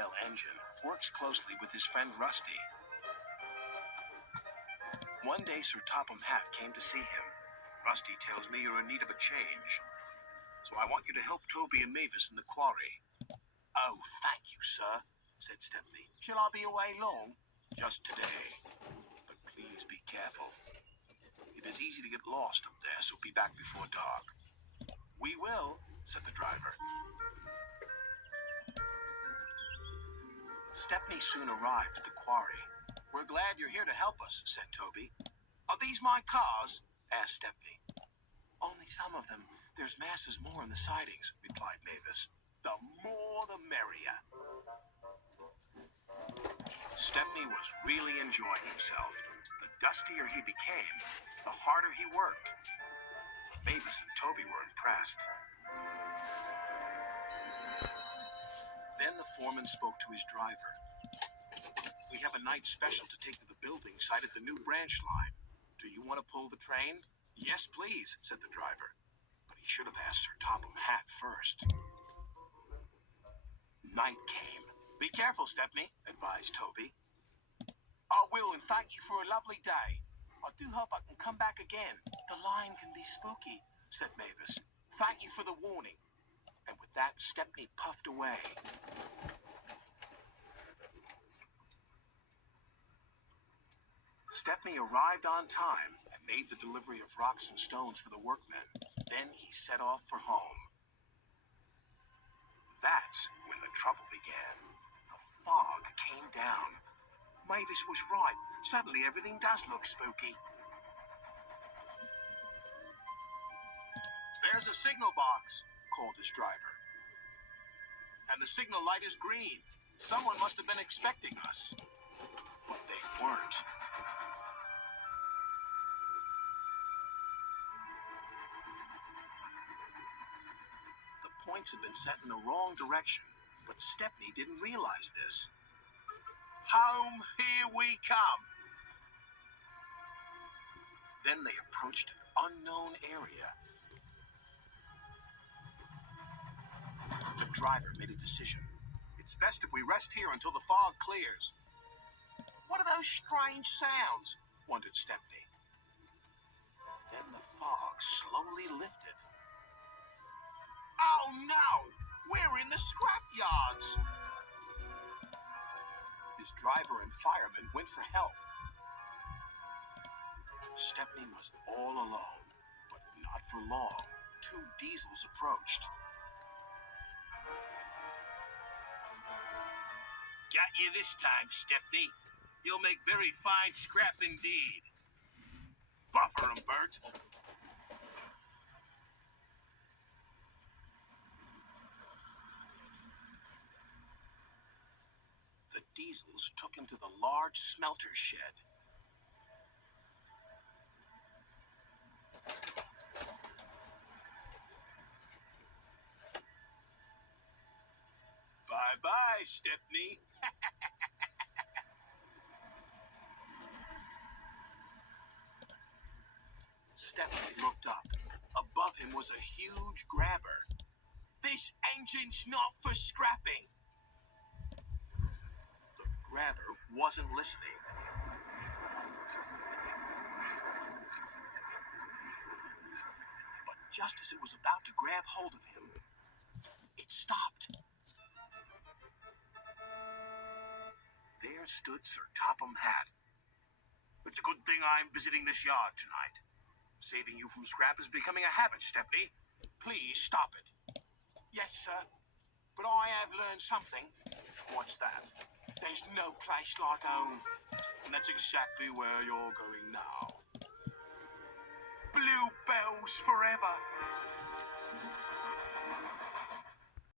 Bell engine, works closely with his friend Rusty. One day, Sir Topham Hatt came to see him. Rusty tells me you're in need of a change, so I want you to help Toby and Mavis in the quarry. Oh, thank you, sir, said Stepney. Shall I be away long? Just today. But please be careful. It is easy to get lost up there, so be back before dark. We will, said the driver. Stepney soon arrived at the quarry. We're glad you're here to help us, said Toby. Are these my cars? Asked Stepney. Only some of them. There's masses more in the sidings, replied Mavis. The more the merrier. Stepney was really enjoying himself. The dustier he became, the harder he worked. Mavis and Toby were impressed. Then the foreman spoke to his driver. We have a night special to take to the building site at the new branch line. Do you want to pull the train? Yes, please, said the driver. But he should have asked Sir Topham Hatt first. Night came. Be careful, Stepney, advised Toby. I will, and thank you for a lovely day. I do hope I can come back again. The line can be spooky, said Mavis. Thank you for the warning. And with that, Stepney puffed away. Stepney arrived on time and made the delivery of rocks and stones for the workmen. Then he set off for home. That's when the trouble began. The fog came down. Mavis was right. Suddenly everything does look spooky. There's a signal box, called his driver. And the signal light is green. Someone must have been expecting us. But they weren't. The points had been set in the wrong direction, but Stepney didn't realize this. Home, here we come. Then they approached an unknown area. The driver made a decision. It's best if we rest here until the fog clears. What are those strange sounds? Wondered Stepney. Then the fog slowly lifted. Oh no! We're in the scrap yards! His driver and firemen went for help. Stepney was all alone, but not for long. Two diesels approached. Got you this time, Stepney. You'll make very fine scrap indeed. Buffer 'em, Bert. The diesels took him to the large smelter shed. Bye-bye, Stepney. Stepney looked up. Above him was a huge grabber. This engine's not for scrapping. The grabber wasn't listening. But just as it was about to grab hold of him, it stopped. There stood Sir Topham Hatt. It's a good thing I'm visiting this yard tonight. Saving you from scrap is becoming a habit, Stepney. Please stop it. Yes, sir. But I have learned something. What's that? There's no place like home. And that's exactly where you're going now. Bluebells forever.